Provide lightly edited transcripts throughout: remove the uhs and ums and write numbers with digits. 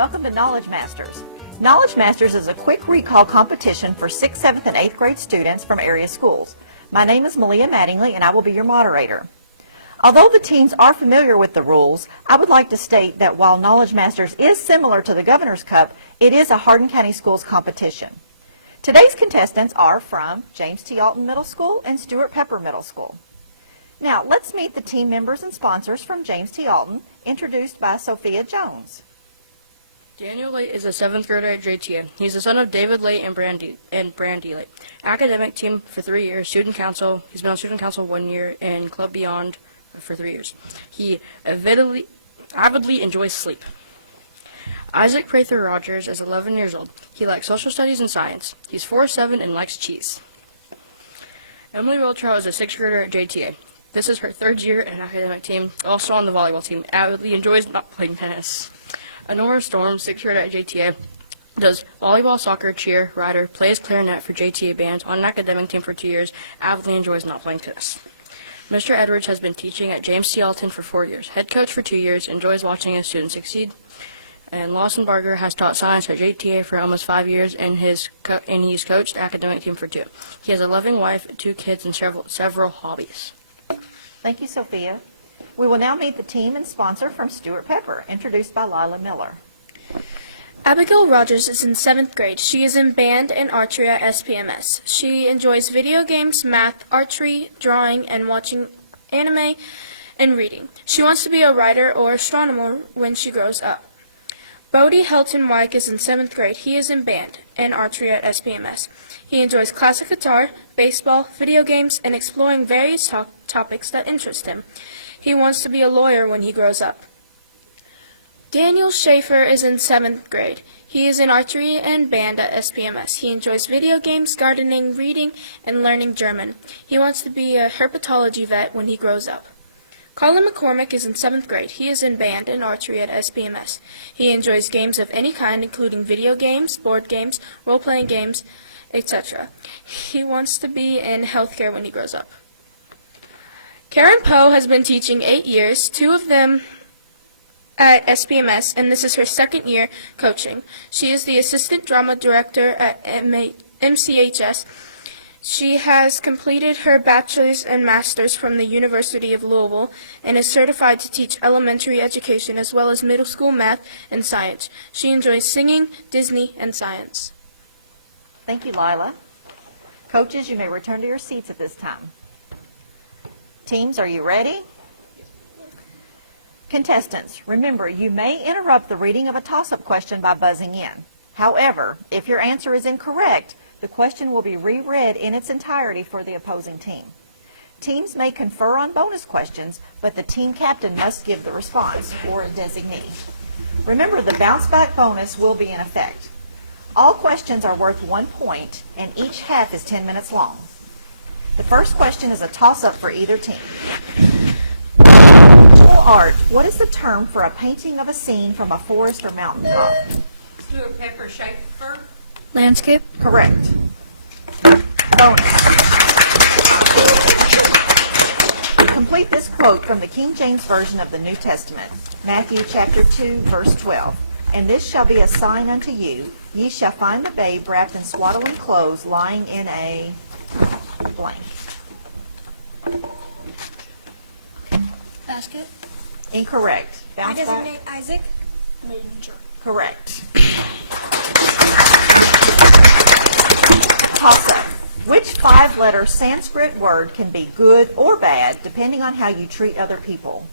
welcome to Knowledge Masters. Knowledge Masters is a quick recall competition for 6th, 7th, and 8th grade students from area schools. My name is Malia Mattingly, and I will be your moderator. Although the teams are familiar with the rules, I would like to state that while Knowledge Masters is similar to the Governor's Cup, it is a Hardin County Schools competition. Today's contestants are from James T. Alton Middle School and Stuart Pepper Middle School. Now, let's meet the team members and sponsors from James T. Alton, introduced by Sophia Jones. Daniel Late is a 7th grader at JTA. He's the son of David Late and Brandy Late. Academic team for 3 years, student council. He's been on student council 1 year and Club Beyond for 3 years. He avidly enjoys sleep. Isaac Prather Rogers is 11 years old. He likes social studies and science. He's 4'7" and likes cheese. Emily Wiltrow is a 6th grader at JTA. This is her 3rd year in academic team, also on the volleyball team. Avidly enjoys not playing tennis. Honora Storm, 6th grader at JTA, does volleyball, soccer, cheer, rider, plays clarinet for JTA bands, on an academic team for 2 years, avidly enjoys not playing tennis. Mr. Edwards has been teaching at James T. Alton for 4 years, head coach for 2 years, enjoys watching his students succeed. And Lawson Barger has taught science at JTA for almost 5 years, and he's coached academic team for 2. He has a loving wife, 2 kids, and several hobbies. Thank you, Sophia. We will now meet the team and sponsor from Stuart Pepper, introduced by Lila Miller. Abigail Rogers is in 7th grade. She is in band and archery at SPMS. She enjoys video games, math, archery, drawing, and watching anime and reading. She wants to be a writer or astronomer when she grows up. Bodie Helton Wyke is in 7th grade. He is in band and archery at SPMS. He enjoys classic guitar, baseball, video games, and exploring various topics that interest him. He wants to be a lawyer when he grows up. Daniel Schaefer is in 7th grade. He is in archery and band at SPMS. He enjoys video games, gardening, reading, and learning German. He wants to be a herpetology vet when he grows up. Colin McCormick is in 7th grade. He is in band and archery at SPMS. He enjoys games of any kind, including video games, board games, role-playing games, etc. He wants to be in healthcare when he grows up. Karen Poe has been teaching 8 years, 2 of them at SPMS, and this is her 2nd year coaching. She is the assistant drama director at MCHS. She has completed her bachelor's and master's from the University of Louisville and is certified to teach elementary education as well as middle school math and science. She enjoys singing, Disney, and science. Thank you, Lila. Coaches, you may return to your seats at this time. Teams, are you ready? Contestants, remember, you may interrupt the reading of a toss-up question by buzzing in. However, if your answer is incorrect, the question will be reread in its entirety for the opposing team. Teams may confer on bonus questions, but the team captain must give the response, or a designee. Remember, the bounce-back bonus will be in effect. All questions are worth 1 point, and each half is 10 minutes long. The first question is a toss-up for either team. Visual art, what is the term for a painting of a scene from a forest or mountaintop? Stuart Pepper Schaefer. Landscape. Correct. Bonus. Complete this quote from the King James Version of the New Testament, Matthew chapter 2, verse 12. And this shall be a sign unto you, ye shall find the babe wrapped in swaddling clothes, lying in a blank. Basket. Incorrect. Bounce I back. designate Isaac. Manger. Correct. Toss-up. Which 5-letter Sanskrit word can be good or bad depending on how you treat other people?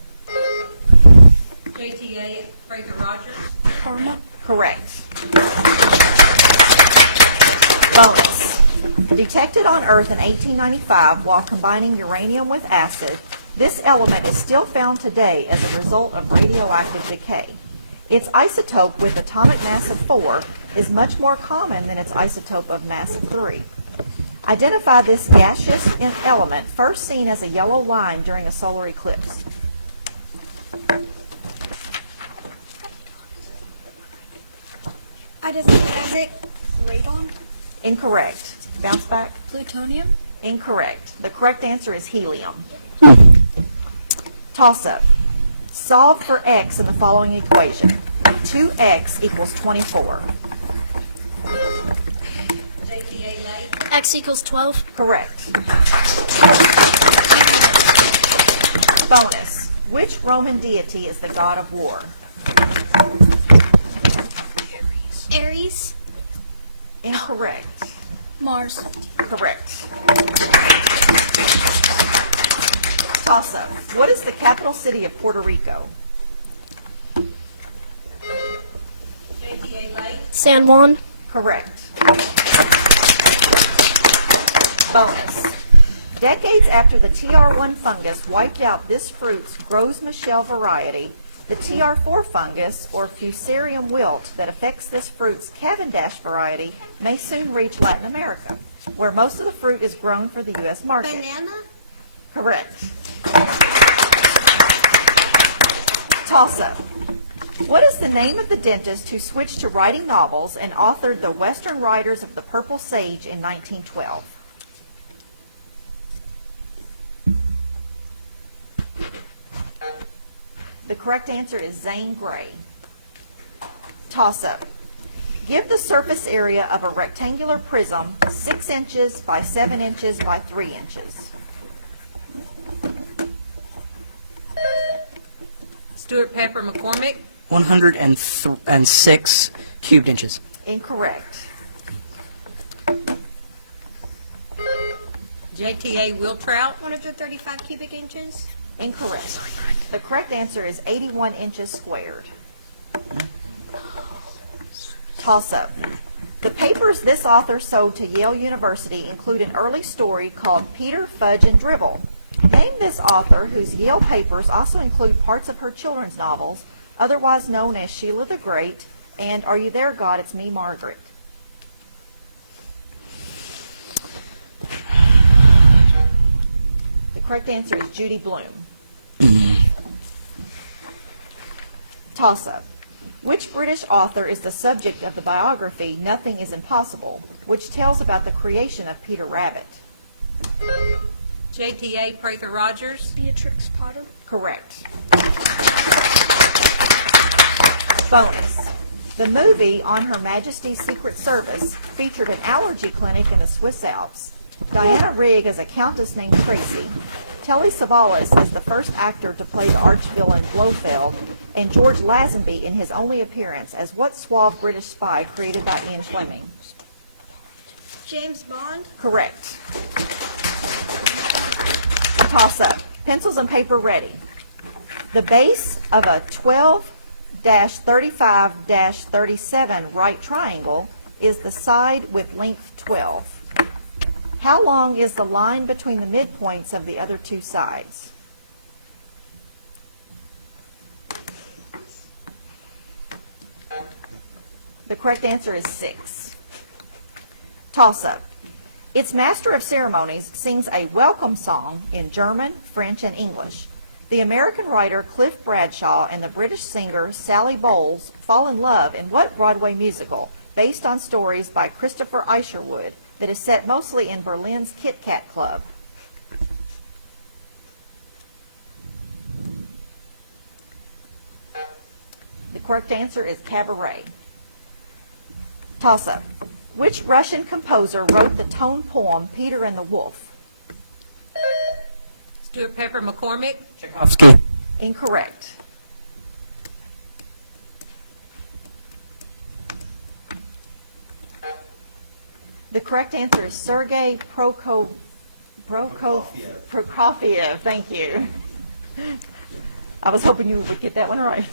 JTA Fraser Rogers. Karma. Correct. Bonus. Detected on Earth in 1895 while combining uranium with acid, this element is still found today as a result of radioactive decay. Its isotope with atomic mass of 4 is much more common than its isotope of mass of 3. Identify this gaseous element first seen as a yellow line during a solar eclipse. I designate Isaac. Radon. Incorrect. Bounce back. Plutonium. Incorrect. The correct answer is helium. Toss-up. Solve for x in the following equation. 2x equals 24. JTA Lake. X equals 12. Correct. Bonus. Which Roman deity is the god of war? Aries. Incorrect. Mars. Correct. Toss-up. What is the capital city of Puerto Rico? JTA Lake. San Juan. Correct. Bonus. Decades after the TR1 fungus wiped out this fruit's Gros Michel variety, the TR4 fungus, or Fusarium wilt, that affects this fruit's Cavendish variety may soon reach Latin America, where most of the fruit is grown for the U.S. market. Banana. Correct. Toss-up. What is the name of the dentist who switched to writing novels and authored The Western Riders of the Purple Sage in 1912? The correct answer is Zane Grey. Toss-up. Give the surface area of a rectangular prism 6 inches by 7 inches by 3 inches. Stuart Pepper McCormick. 106 cubed inches. Incorrect. JTA Wiltrout. 135 cubic inches. Incorrect. The correct answer is 81 inches squared. Toss-up. The papers this author sold to Yale University include an early story called Peter, Fudge, and Dribble. Name this author, whose Yale papers also include parts of her children's novels, otherwise known as Sheila the Great and Are You There, God? It's Me, Margaret. The correct answer is Judy Blume. Toss-up. Which British author is the subject of the biography Nothing is Impossible, which tells about the creation of Peter Rabbit? JTA Prather Rogers. Beatrix Potter. Correct. Bonus. The movie On Her Majesty's Secret Service featured an allergy clinic in the Swiss Alps. Diana Rigg as a countess named Tracy. Telly Savalas as the first actor to play the archvillain Blofeld, and George Lazenby in his only appearance as what suave British spy created by Ian Fleming? James Bond. Correct. Toss-up. Pencils and paper ready. The base of a 12-35-37 right triangle is the side with length 12. How long is the line between the midpoints of the other two sides? The correct answer is 6. Toss-up. Its master of ceremonies sings a welcome song in German, French, and English. The American writer Cliff Bradshaw and the British singer Sally Bowles fall in love in what Broadway musical, based on stories by Christopher Isherwood, that is set mostly in Berlin's Kit Kat Club? The correct answer is Cabaret. Toss-up. Which Russian composer wrote the tone poem Peter and the Wolf? Stuart Pepper McCormick. Tchaikovsky. Incorrect. The correct answer is Sergei Prokofiev. Thank you. I was hoping you would get that one right.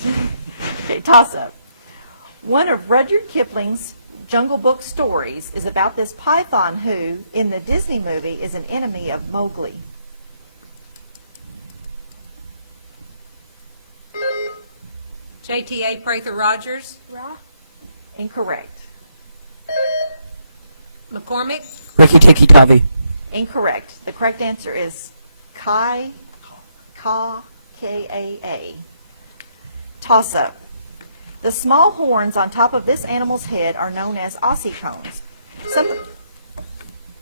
Okay, toss-up. One of Rudyard Kipling's Jungle Book stories is about this python who, in the Disney movie, is an enemy of Mowgli. JTA Prather Rogers. Ra. Incorrect. McCormick. Ricky Tikki Tavi. Incorrect. The correct answer is Kai, K-A-A. Toss-up. The small horns on top of this animal's head are known as ossicones.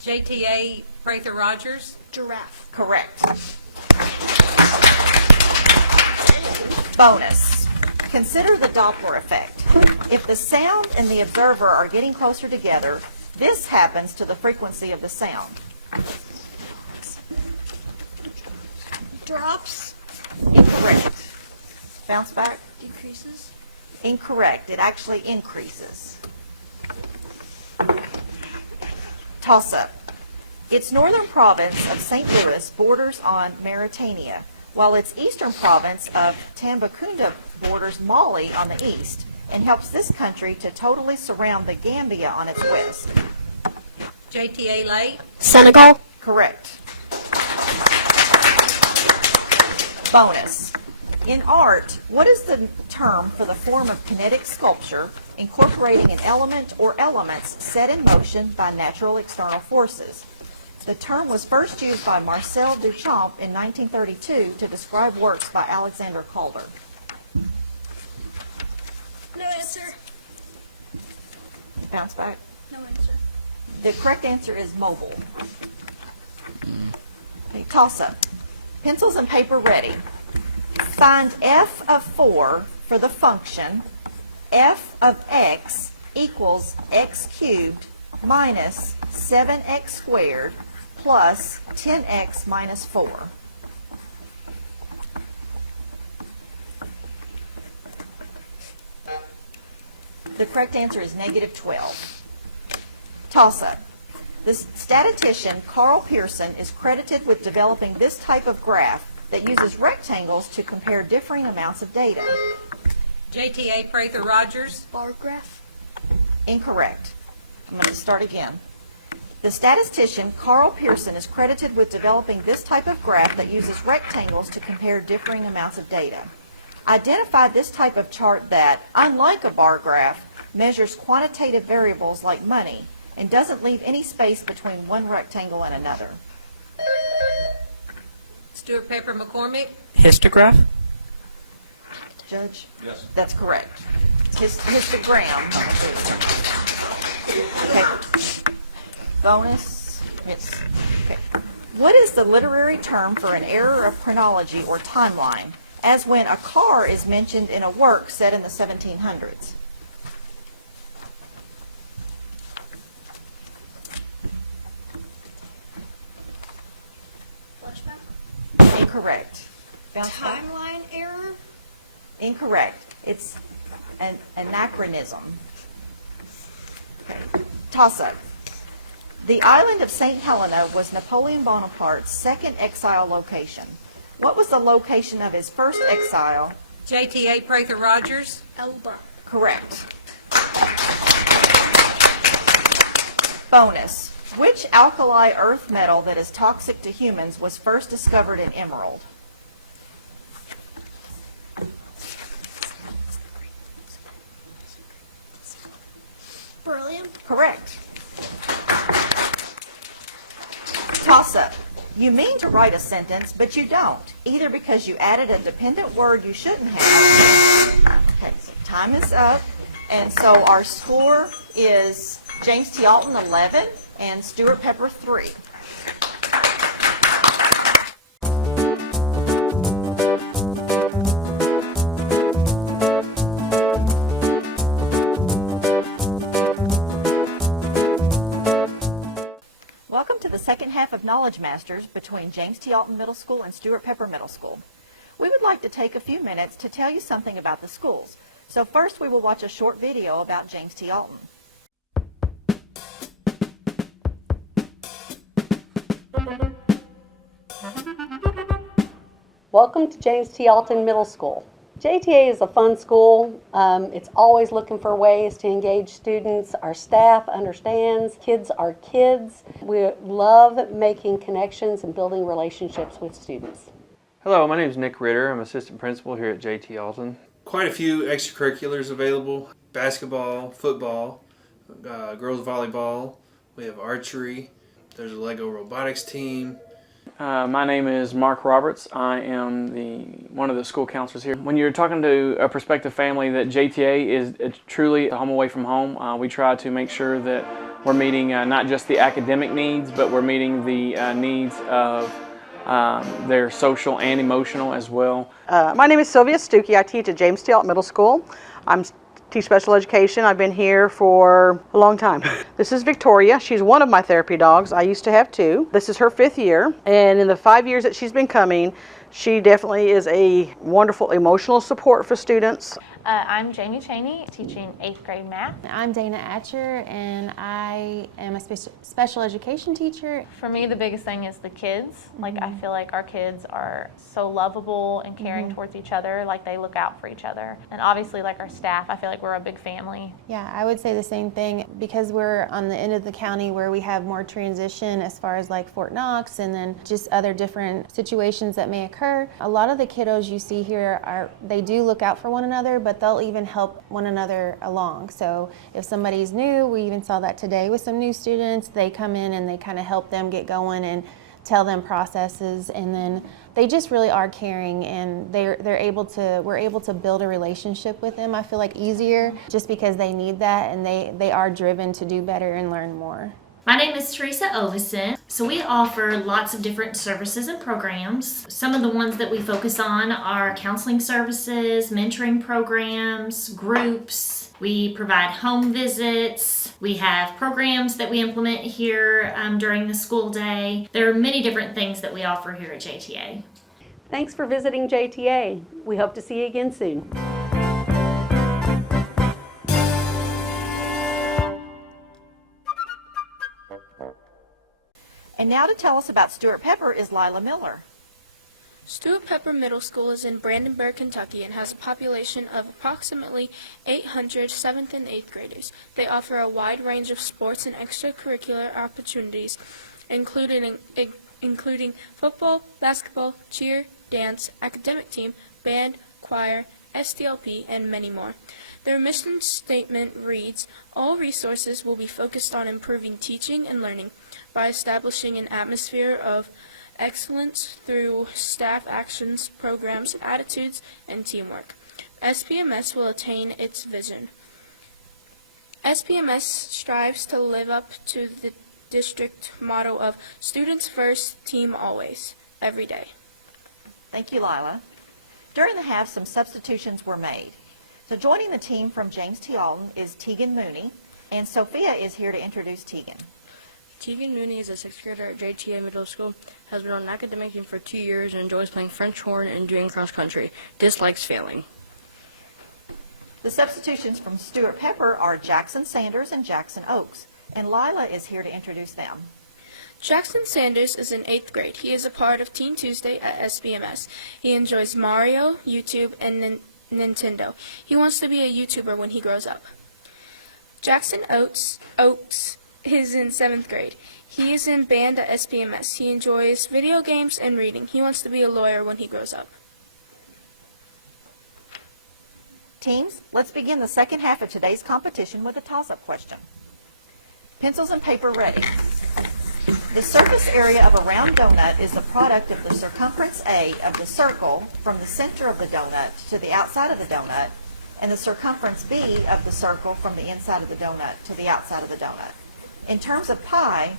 JTA Prather Rogers. Giraffe. Correct. Bonus. Consider the Doppler effect. If the sound and the observer are getting closer together, this happens to the frequency of the sound. Drops. Incorrect. Bounce back. Decreases. Incorrect. It actually increases. Toss-up. Its northern province of St. Louis borders on Mauritania, while its eastern province of Tambacounda borders Mali on the east and helps this country to totally surround the Gambia on its west. JTA Lake. Senegal. Correct. Bonus. In art, what is the term for the form of kinetic sculpture incorporating an element or elements set in motion by natural external forces? The term was first used by Marcel Duchamp in 1932 to describe works by Alexander Calder. No answer. Bounce back. No answer. The correct answer is mobile. Okay, toss-up. Pencils and paper ready. Find f of 4 for the function f of x equals x cubed minus 7x squared plus 10x minus 4. The correct answer is negative 12. Toss-up. The statistician Carl Pearson is credited with developing this type of graph that uses rectangles to compare differing amounts of data. JTA Prather Rogers. Bar graph. Incorrect. I'm going to start again. The statistician Carl Pearson is credited with developing this type of graph that uses rectangles to compare differing amounts of data. Identify this type of chart that, unlike a bar graph, measures quantitative variables like money and doesn't leave any space between one rectangle and another. Stuart Pepper McCormick. Histograph? Judge? Yes. That's correct. Histogram. Okay. Bonus. Yes. Okay. What is the literary term for an error of chronology or timeline, as when a car is mentioned in a work set in the 1700s? Flashback. Incorrect. Bounce back. Timeline error. Incorrect. It's an anachronism. Okay. Toss-up. The island of St. Helena was Napoleon Bonaparte's second exile location. What was the location of his first exile? JTA Prather Rogers. Elba. Correct. Bonus. Which alkali earth metal that is toxic to humans was first discovered in emerald? Beryllium. Correct. Toss-up. You mean to write a sentence, but you don't, either because you added a dependent word you shouldn't have. Okay, so time is up, and so our score is James T. Alton 11 and Stuart Pepper 3. Welcome to the second half of Knowledge Masters between James T. Alton Middle School and Stuart Pepper Middle School. We would like to take a few minutes to tell you something about the schools. So first we will watch a short video about James T. Alton. Welcome to James T. Alton Middle School. JTA is a fun school. It's always looking for ways to engage students. Our staff understands kids are kids. We love making connections and building relationships with students. Hello, my name is Nick Ritter. I'm assistant principal here at JT Alton. Quite a few extracurriculars available. Basketball, football, girls volleyball. We have archery. There's a Lego robotics team. My name is Mark Roberts. I am one of the school counselors here. When you're talking to a prospective family, that JTA is truly a home away from home. We try to make sure that we're meeting not just the academic needs, but we're meeting the needs of They're social and emotional as well. My name is Sylvia Stuckey. I teach at James T. Alton Middle School. I teach special education. I've been here for a long time. This is Victoria. She's one of my therapy dogs. I used to have two. This is her 5th year, and in the 5 years that she's been coming, she definitely is a wonderful emotional support for students. I'm Jamie Cheney, teaching 8th grade math. I'm Dana Atcher, and I am a special education teacher. For me, the biggest thing is the kids. Like, I feel like our kids are so lovable and caring towards each other. Like, they look out for each other. And obviously, like our staff, I feel like we're a big family. Yeah, I would say the same thing. Because we're on the end of the county where we have more transition as far as like Fort Knox and then just other different situations that may occur. A lot of the kiddos you see here, they do look out for one another, but they'll even help one another along. So if somebody's new, we even saw that today with some new students, they come in and they kind of help them get going and tell them processes, and then they just really are caring, and we're able to build a relationship with them, I feel like, easier, just because they need that, and they are driven to do better and learn more. My name is Teresa Ovison. So we offer lots of different services and programs. Some of the ones that we focus on are counseling services, mentoring programs, groups. We provide home visits. We have programs that we implement here during the school day. There are many different things that we offer here at JTA. Thanks for visiting JTA. We hope to see you again soon. And now to tell us about Stuart Pepper is Lila Miller. Stuart Pepper Middle School is in Brandenburg, Kentucky, and has a population of approximately 800 7th and 8th graders. They offer a wide range of sports and extracurricular opportunities, including football, basketball, cheer, dance, academic team, band, choir, SDLP, and many more. Their mission statement reads, "All resources will be focused on improving teaching and learning by establishing an atmosphere of excellence through staff actions, programs, attitudes, and teamwork. SPMS will attain its vision." SPMS strives to live up to the district motto of students first, team always, every day. Thank you, Lila. During the half, some substitutions were made. So joining the team from James T. Alton is Tegan Mooney, and Sophia is here to introduce Tegan. Tegan Mooney is a 6th grader at JTA Middle School, has been on an academic team for 2 years, and enjoys playing French horn and doing cross country. Dislikes failing. The substitutions from Stuart Pepper are Jackson Sanders and Jackson Oakes, and Lila is here to introduce them. Jackson Sanders is in 8th grade. He is a part of Teen Tuesday at SPMS. He enjoys Mario, YouTube, and Nintendo. He wants to be a YouTuber when he grows up. Jackson Oakes is in 7th grade. He is in band at SPMS. He enjoys video games and reading. He wants to be a lawyer when he grows up. Teams, let's begin the second half of today's competition with a toss-up question. Pencils and paper ready. The surface area of a round donut is the product of the circumference A of the circle from the center of the donut to the outside of the donut, and the circumference B of the circle from the inside of the donut to the outside of the donut. In terms of pi,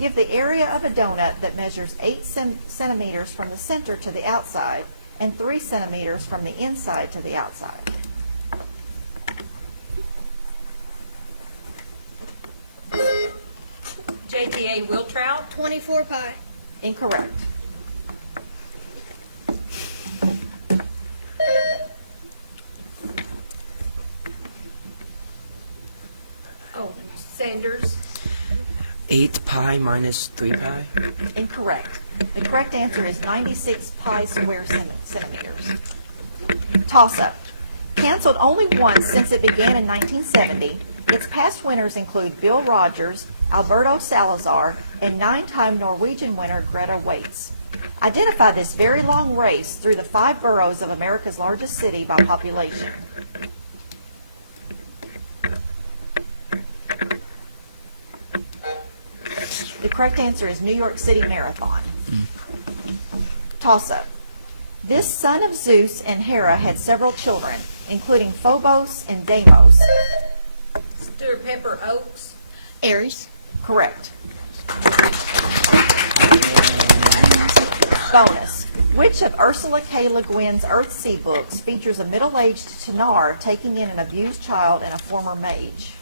give the area of a donut that measures 8 centimeters from the center to the outside and 3 centimeters from the inside to the outside. JTA Wiltrout. 24 pi. Incorrect. Sanders. 8 pi minus 3 pi. Incorrect. The correct answer is 96 pi square centimeters. Toss-up. Canceled only once since it began in 1970, its past winners include Bill Rogers, Alberto Salazar, and 9-time Norwegian winner Greta Waitz. Identify this very long race through the 5 boroughs of America's largest city by population. The correct answer is New York City Marathon. Toss-up. This son of Zeus and Hera had several children, including Phobos and Deimos. Stuart Pepper Oakes. Aries. Correct. Bonus. Which of Ursula K. Le Guin's Earthsea books features a middle-aged Tanar taking in an abused child and a former mage?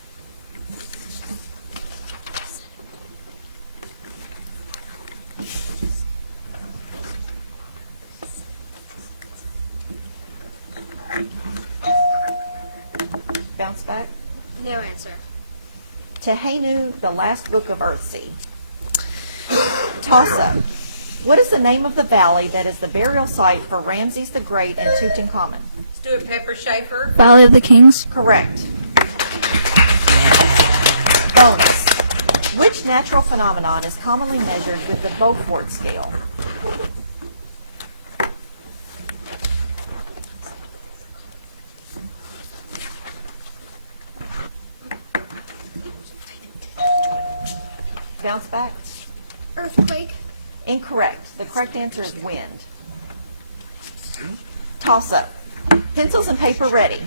Bounce back. No answer. Tehenu, the last book of Earthsea. Toss-up. What is the name of the valley that is the burial site for Ramses the Great and Tutankhamun? Stuart Pepper Schaefer. Valley of the Kings. Correct. Bonus. Which natural phenomenon is commonly measured with the Beaufort scale? Bounce back. Earthquake. Incorrect. The correct answer is wind. Toss up. Pencils and paper ready.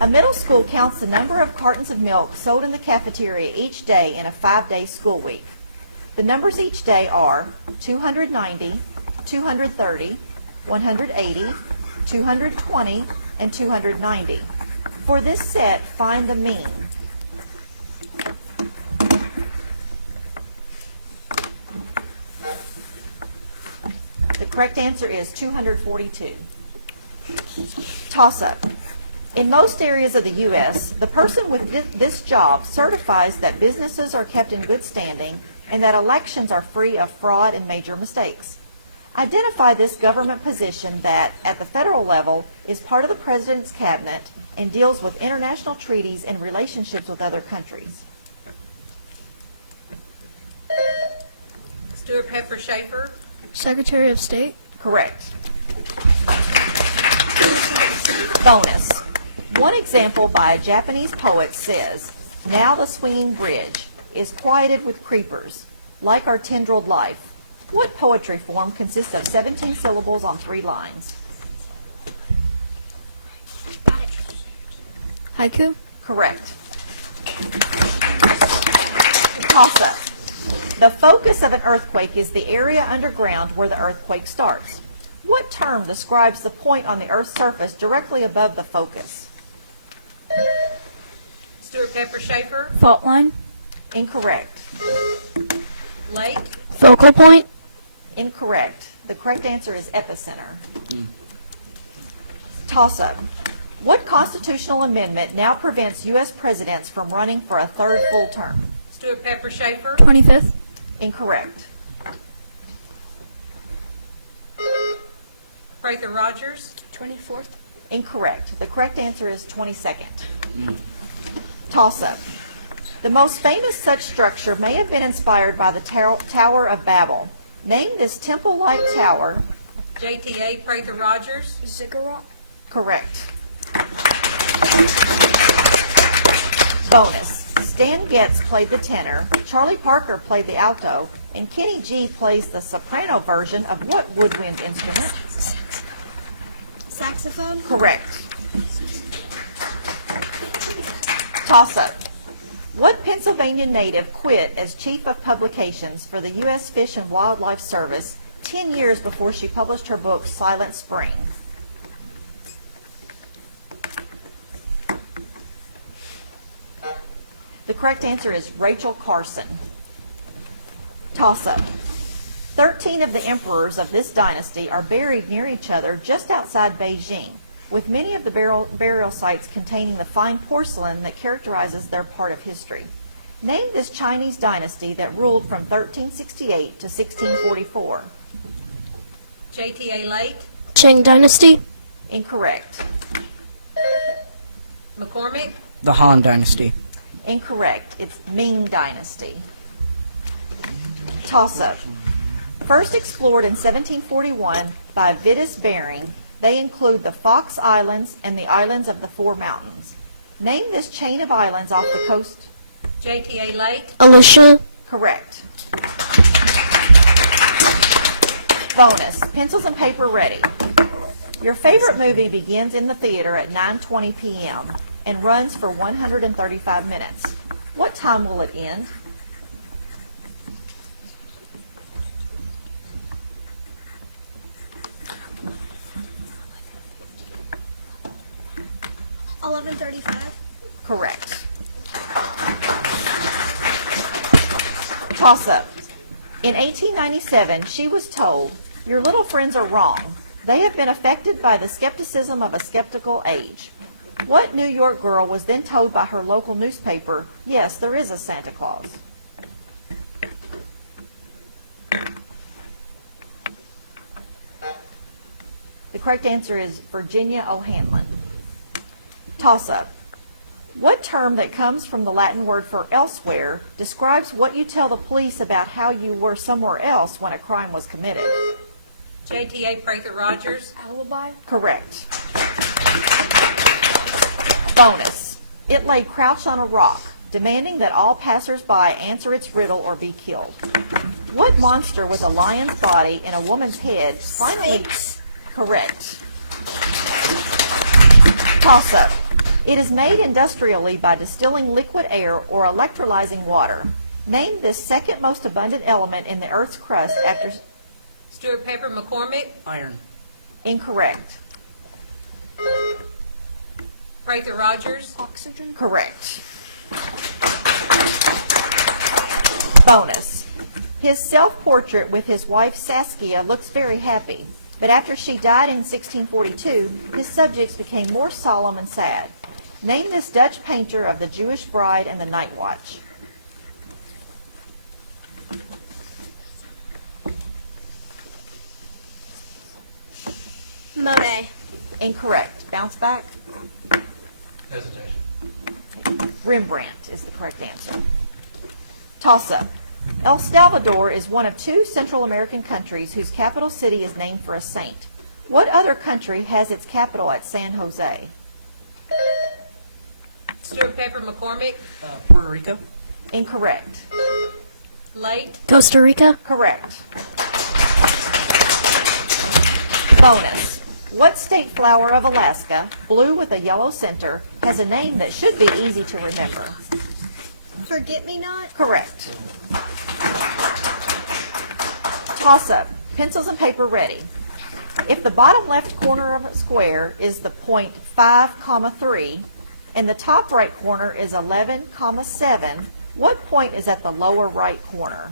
A middle school counts the number of cartons of milk sold in the cafeteria each day in a 5-day school week. The numbers each day are 290, 230, 180, 220, and 290. For this set, find the mean. The correct answer is 242. Toss-up. In most areas of the U.S., the person with this job certifies that businesses are kept in good standing and that elections are free of fraud and major mistakes. Identify this government position that, at the federal level, is part of the President's cabinet and deals with international treaties and relationships with other countries. Stuart Pepper Schaefer. Secretary of State. Correct. Bonus. One example by a Japanese poet says, "Now the swinging bridge is quieted with creepers, like our tendrilled life." What poetry form consists of 17 syllables on 3 lines? Haiku. Correct. Toss-up. The focus of an earthquake is the area underground where the earthquake starts. What term describes the point on the Earth's surface directly above the focus? Stuart Pepper Schaefer. Fault line. Incorrect. Lake. Focal point. Incorrect. The correct answer is epicenter. Toss-up. What constitutional amendment now prevents U.S. presidents from running for a 3rd full term? Stuart Pepper Schaefer. 25th. Incorrect. Prather Rogers. 24th. Incorrect. The correct answer is 22nd. Toss-up. The most famous such structure may have been inspired by the Tower of Babel. Name this temple-like tower. JTA Prather Rogers. Ziggurat. Correct. Bonus. Stan Getz played the tenor, Charlie Parker played the alto, and Kenny G plays the soprano version of what woodwind instrument? Saxophone. Correct. Toss-up. What Pennsylvania native quit as chief of publications for the U.S. Fish and Wildlife Service 10 years before she published her book, Silent Spring? The correct answer is Rachel Carson. Toss-up. 13 of the emperors of this dynasty are buried near each other just outside Beijing, with many of the burial sites containing the fine porcelain that characterizes their part of history. Name this Chinese dynasty that ruled from 1368 to 1644. JTA Late. Qing Dynasty. Incorrect. McCormick. The Han Dynasty. Incorrect. It's Ming Dynasty. Toss-up. First explored in 1741 by Vitus Bering, they include the Fox Islands and the islands of the Four Mountains. Name this chain of islands off the coast. JTA Late. Aleutian. Correct. Bonus. Pencils and paper ready. Your favorite movie begins in the theater at 9:20 p.m. and runs for 135 minutes. What time will it end? 11:35. Correct. Toss-up. In 1897, she was told, "Your little friends are wrong. They have been affected by the skepticism of a skeptical age." What New York girl was then told by her local newspaper, "Yes, there is a Santa Claus"? The correct answer is Virginia O'Hanlon. Toss-up. What term that comes from the Latin word for elsewhere describes what you tell the police about how you were somewhere else when a crime was committed? JTA Prather Rogers. Alibi. Correct. Bonus. It lay crouched on a rock, demanding that all passers-by answer its riddle or be killed. What monster with a lion's body and a woman's head finally... Correct. Toss-up. It is made industrially by distilling liquid air or electrolyzing water. Name this second most abundant element in the Earth's crust after... Stuart Pepper McCormick. Iron. Incorrect. Prather Rogers. Oxygen. Correct. Bonus. His self-portrait with his wife Saskia looks very happy, but after she died in 1642, his subjects became more solemn and sad. Name this Dutch painter of the Jewish Bride and the Night Watch. Monet. Incorrect. Bounce back. Hesitation. Rembrandt is the correct answer. Toss-up. El Salvador is one of two Central American countries whose capital city is named for a saint. What other country has its capital at San Jose? Stuart Pepper McCormick. Puerto Rico. Incorrect. Late. Costa Rica. Correct. Bonus. What state flower of Alaska, blue with a yellow center, has a name that should be easy to remember? Forget-me-not. Correct. Toss-up. Pencils and paper ready. If the bottom left corner of a square is the point 5, 3, and the top right corner is 11, 7, what point is at the lower right corner?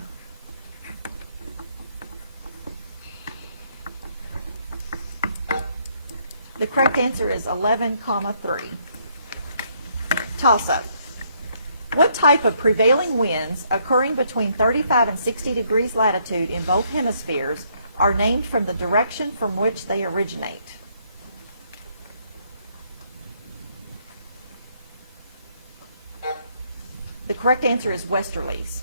The correct answer is 11, 3. Toss-up. What type of prevailing winds occurring between 35 and 60 degrees latitude in both hemispheres are named from the direction from which they originate? The correct answer is westerlies.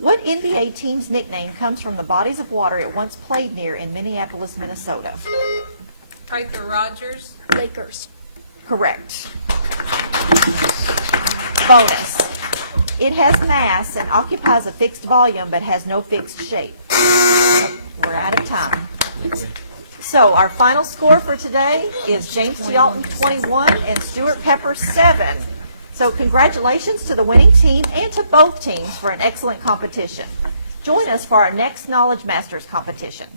What NBA team's nickname comes from the bodies of water it once played near in Minneapolis, Minnesota? Prather Rogers. Lakers. Correct. Bonus. It has mass and occupies a fixed volume but has no fixed shape. We're out of time. So our final score for today is James T. Alton 21 and Stuart Pepper 7. So congratulations to the winning team and to both teams for an excellent competition. Join us for our next Knowledge Masters competition.